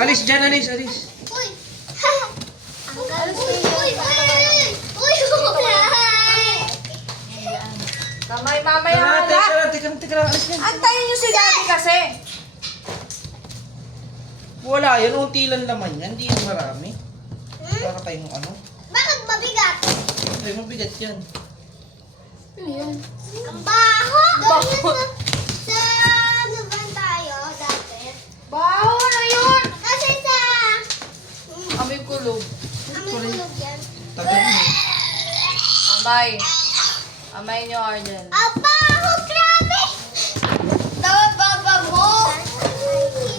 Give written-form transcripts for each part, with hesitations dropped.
Alis dyan, alis, alis. Uy! Uy! Kamay mamaya. Teka lang, alis yan. Antayin nyo si Daddy kasi. Wala yan, unti lang laman yan, hindi yan marami. Para tayong ano. Bakit mabigat? Ay, mabigat yan. Ang baho! Baho! Sa ano ba tayo dati? Baho na yun. Kasi sa... Amoy kulog. Amoy kulog yan. Tagal mo. Amay. Amay nyo, Arjen. Ang baho! Grabe! Dapat baba mo!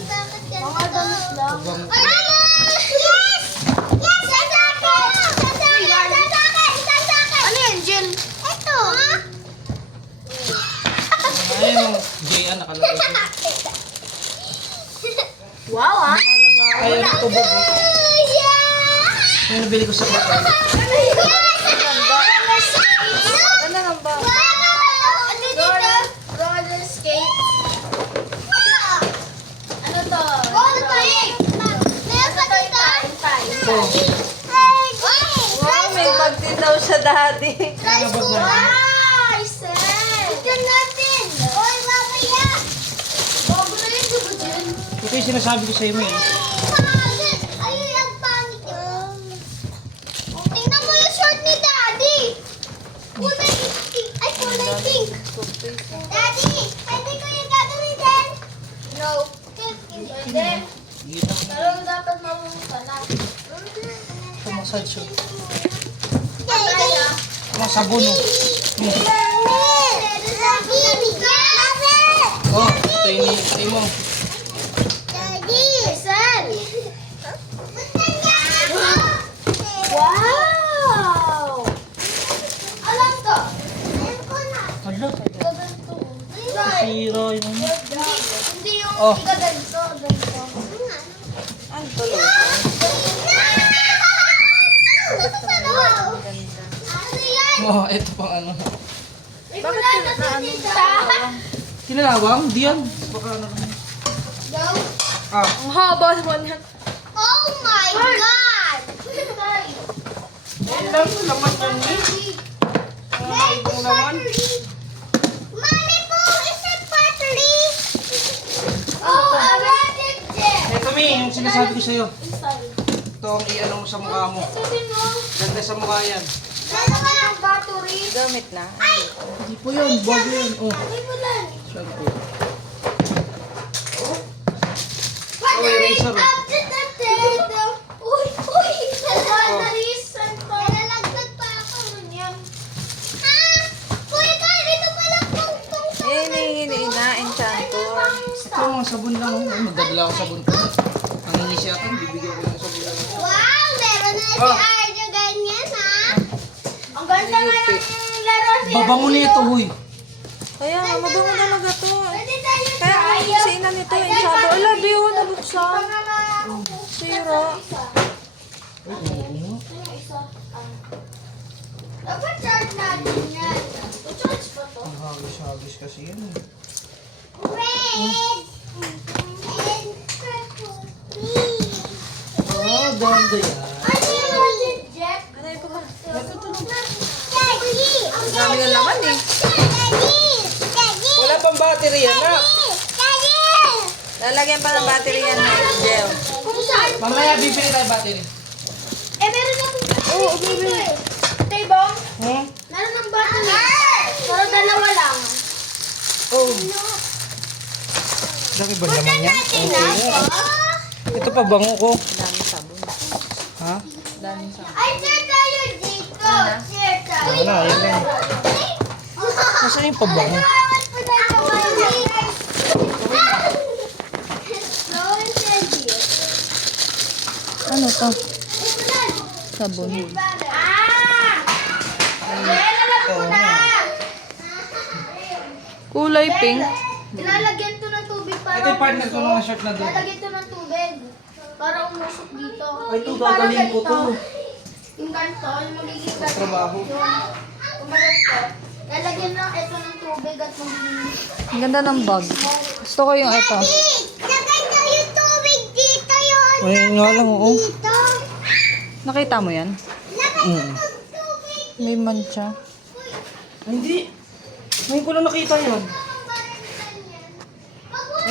Bakit yan? Mga damit lang. Bang- Yes! Yes! Sasakit! Sasakit! Ano yan, Jen? Ito. Ayun o, J.A. nakalagay ko. Wow, ah! Ayun, tubog. Ayun, nabili ko sa kapal. Ano lang ba? Ano dito? Roller skate. Ano to? Gold bike! Meron pa dito? Oh, Wow, may bagti daw siya, Daddy. Try Ano ba ko. ba? Ay, sir! Tignan natin! Oy, mamaya! Paborito ko ba dyan? ito yung sinasabi ko sa iyo eh. Pangit! Ay, ang pangit yun. Tingnan mo yung short ni Daddy! Kulay pink! Ay, kulay pink! Daddy! Pwede ko yung gagamitin? No. Pwede. Gita ko. Pero dapat marunong ka na. Pumasad siya. Daddy! Masabon o. Oh, ito yung ito mo. Daddy! Saan? Wow! Alam to? Alam ko na. Hala, Gaganto. sira yun. Hindi yung Oh. gaganto. Ganito. Ano tuloy? Ano yan? Oh, ito pang ano. Bakit sila na ano? Kinalawang? Di yan. Baka ano lang. Ah, Ang haba naman yan. Oh my God! yan lang. Laman lang eh. Ay, itong laman. Mami po, is it battery? Oh, I read it there. Ito mi, yung sinasabi ko sa'yo. Ito ang i-ano mo sa mukha mo. Ganda sa mukha yan. Ano ba ang battery? Gamit na. Ay! Hindi po yun, bago yun. Oh, Ano mo lang? shampoo. Battery eraser. up to the table. Uy! Uy! Battery, saan pa? Nalalaglag pa ako nun. Ha? Kuya ka, dito pala tungtong sa Eh, na enchanto. Ito mga sabon lang. Oh. Ay, magdadala ako sabon ko. Ang inis yata, bibigyan ko ng sabon lang. Wow! Meron na si Oh. Arjo ganyan, ha? Ang ganda nga ng laro niya. Babango nito, huy. Kaya nga, mabango talaga to. Pwede tayo Kaya nga yung sina nito, enchanto. Ala, biyo, nabuksan. Sira. Dapat charge natin yan. I-charge pa to. Ang hagis-hagis kasi yan. Red and purple. Green. Ah, ganda yan. Ano yung Jack? Ano yung pa? Daddy! Ang dami na laman eh. Daddy! Daddy! Wala pang battery yan, na. Daddy! Lalagyan pa ng battery yan na gel. Kung saan? Mamaya bibili tayo battery. Eh, meron na kung Oo, dito eh. Taybong? Hmm? Meron ng battery. Pero dalawa lang. Oh. Laki ba naman yan? Okay. Ito pa bango ko. Daming sabon. Ha? Daming sabon. Ay, share tayo dito. Share tayo. Wala, yun lang. Nasaan yung pabango? Nakawat po na ako. No one said you. Ano to? Sabon. Alam ko na. Kulay pink. Ilalagyan to ng tubig para Ito yung partner ko mga shirt na doon. Ilalagyan to ng tubig para umusok dito. Ay, ito gagaling ko to. Yung ganito, yung magiging ganito. Trabaho. Yung ganito. Lalagyan na ito ng tubig at magiging... Ang ganda ng bag. Gusto ko yung ito. Lagay na yung tubig dito yun. Ayun nga lang, oo. Dito. Nakita mo yan? Mm. May mancha. Ay, hindi. Ngayon ko lang nakita yan.